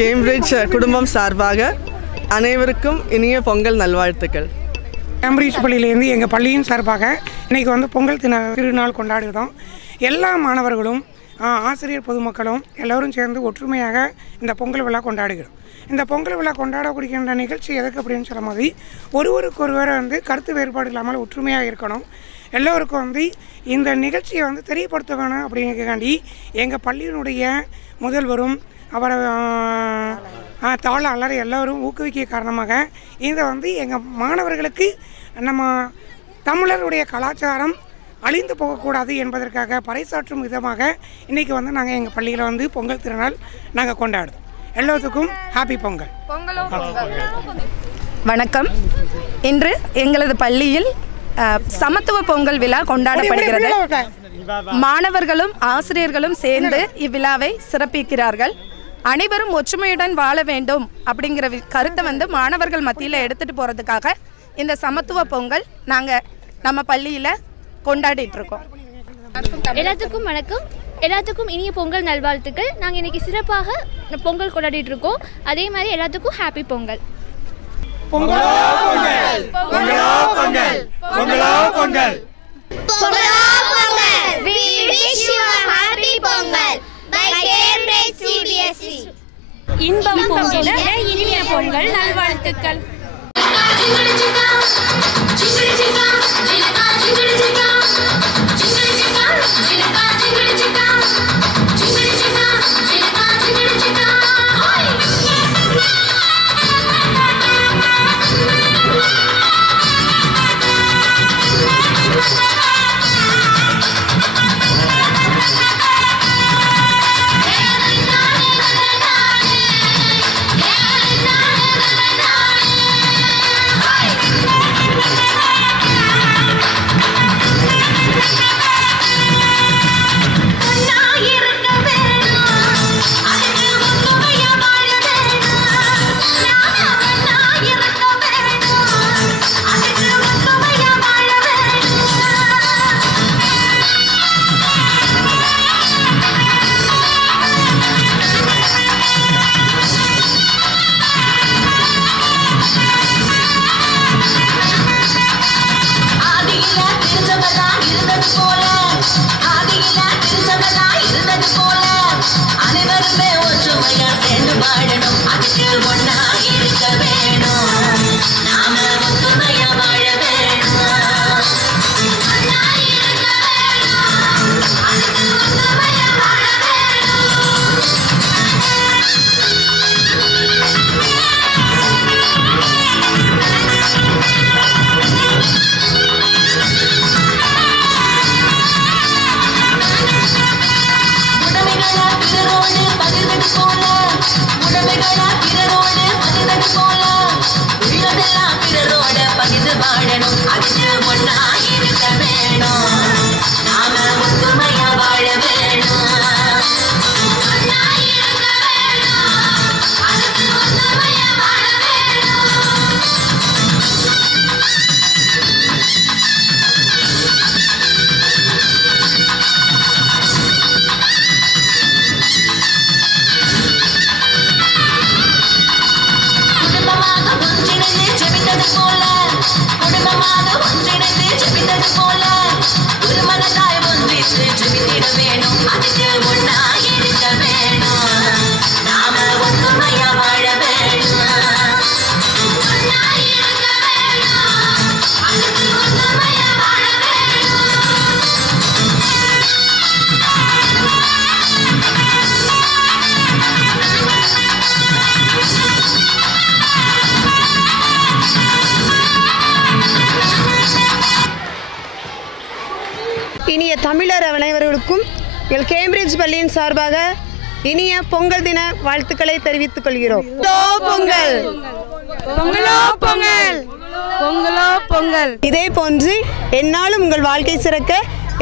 Cambridge குடும்பம் சார்பாக அனைவருக்கும் இனிய பொங்கல் நல்வாழ்த்துக்கள். கேம்பிரிட்ஜ் பள்ளியிலேருந்து எங்கள் பள்ளியின் சார்பாக இன்றைக்கி வந்து பொங்கல் திருநாள் கொண்டாடுகிறோம். எல்லா மாணவர்களும் ஆசிரியர் பொதுமக்களும் எல்லோரும் சேர்ந்து ஒற்றுமையாக இந்த பொங்கல் விழா கொண்டாடுகிறோம். இந்த பொங்கல் விழா கொண்டாடக்கூடிய நிகழ்ச்சி எதுக்கு அப்படின்னு சொல்ல மாதிரி ஒருவருக்கொருவர் வந்து கருத்து வேறுபாடு இல்லாமல் ஒற்றுமையாக இருக்கணும். எல்லோருக்கும் வந்து இந்த நிகழ்ச்சியை வந்து தெரியப்படுத்த வேணும் அப்படிங்கிறக்காண்டி எங்கள் பள்ளியினுடைய முதல்வரும் அவரை தாளாளர் எல்லோரும் ஊக்குவிக்க காரணமாக இதை வந்து எங்கள் மாணவர்களுக்கு நம்ம தமிழருடைய கலாச்சாரம் அழிந்து போகக்கூடாது என்பதற்காக பறைசாற்றும் விதமாக இன்றைக்கி வந்து நாங்கள் எங்கள் பள்ளியில் வந்து பொங்கல் திருநாள் நாங்கள் கொண்டாடுறோம். எல்லோத்துக்கும் ஹாப்பி பொங்கல். வணக்கம். இன்று எங்களது பள்ளியில் சமத்துவ பொங்கல் விழா கொண்டாடப்படுகிறது. மாணவர்களும் ஆசிரியர்களும் சேர்ந்து இவ்விழாவை சிறப்பிக்கிறார்கள். அனைவரும் ஒற்றுமையுடன் வாழ வேண்டும் அப்படிங்கிற கருத்தை வந்து மாணவர்கள் மத்தியில் எடுத்துகிட்டு போகிறதுக்காக இந்த சமத்துவ பொங்கல் நாங்கள் நம்ம பள்ளியில் கொண்டாடிட்டு இருக்கோம். எல்லாத்துக்கும் வணக்கம். எல்லாத்துக்கும் இனிய பொங்கல் நல்வாழ்த்துக்கள். நாங்கள் இன்றைக்கி சிறப்பாக பொங்கல் கொண்டாடிட்டு இருக்கோம். அதே மாதிரி எல்லாத்துக்கும் ஹாப்பி பொங்கல். இன்பம் பொங்கிட இனிய பொங்கல் நல்வாழ்த்துக்கள். இனிய தமிழர் அனைவர்களுக்கும் எங்கள் கேம்பிரிட்ஜ் பள்ளியின் சார்பாக இனிய பொங்கல் தின வாழ்த்துக்களை தெரிவித்துக் கொள்கிறோம். பொங்கல் பொங்கலோ பொங்கல் பொங்கலோ பொங்கல். இதே போன்று எந்நாளும் உங்கள் வாழ்க்கை சிறக்க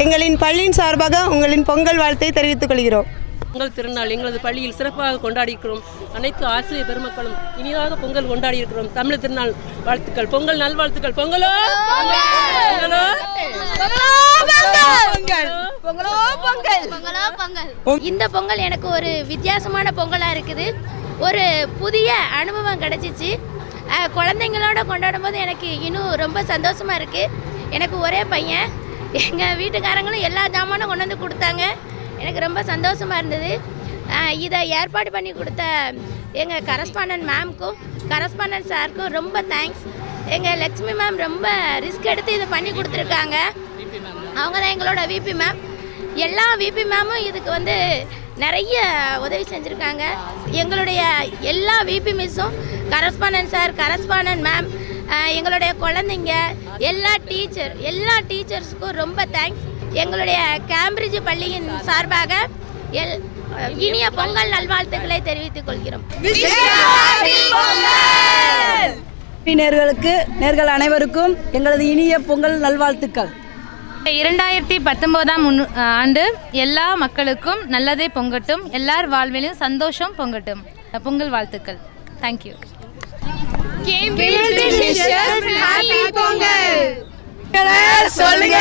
எங்களின் பள்ளியின் சார்பாக உங்களின் பொங்கல் வாழ்த்தை தெரிவித்துக் கொள்கிறோம். பொங்கல் திருநாள் எங்களது பள்ளியில் சிறப்பாக கொண்டாடி இருக்கிறோம். அனைத்து ஆசிரியர் பெருமக்களும் இனிதாக பொங்கல் கொண்டாடி இருக்கிறோம். தமிழ் திருநாள் வாழ்த்துக்கள், பொங்கல் நல்வாழ்த்துக்கள். பொங்கலோ இந்த பொங்கல் எனக்கு ஒரு வித்தியாசமான பொங்கலா இருக்குது. ஒரு புதிய அனுபவம் கிடச்சிச்சு. குழந்தைங்களோட கொண்டாடும் போது எனக்கு இன்னும் ரொம்ப சந்தோஷமாக இருக்குது. எனக்கு ஒரே பையன், எங்கள் வீட்டுக்காரங்களும் எல்லா ஜாமானும் கொண்டு வந்து கொடுத்தாங்க. எனக்கு ரொம்ப சந்தோஷமாக இருந்தது. இதை ஏற்பாடு பண்ணி கொடுத்த எங்கள் கரஸ்பாண்டன்ட் மேம்க்கும் கரஸ்பாண்டன்ட் சாருக்கும் ரொம்ப தேங்க்ஸ். எங்கள் லக்ஷ்மி மேம் ரொம்ப ரிஸ்க் எடுத்து இதை பண்ணி கொடுத்துருக்காங்க. அவங்க தான் எங்களோட விபி மேம். எல்லா விபி மேமும் இதுக்கு வந்து நிறைய உதவி செஞ்சுருக்காங்க. எங்களுடைய எல்லா விபி மிஸ்ஸும், கரஸ்பாண்டன்ட் சார், கரஸ்பாண்டன்ட் மேம், எங்களுடைய குழந்தைங்க, எல்லா டீச்சர்ஸுக்கும் ரொம்ப தேங்க்ஸ். எங்களுடைய கேம்பிரிட்ஜ் பள்ளியின் சார்பாக இனிய பொங்கல் நல்வாழ்த்துக்களை தெரிவித்துக் கொள்கிறோம். நேர்கள் அனைவருக்கும் எங்களது இனிய பொங்கல் நல்வாழ்த்துக்கள். 2019 ஆண்டு எல்லா மக்களுக்கும் நல்லதே பொங்கட்டும், எல்லார் வாழ்விலும் சந்தோஷம் பொங்கட்டும். பொங்கல் வாழ்த்துக்கள். தேங்க்யூ. சொல்லுங்க.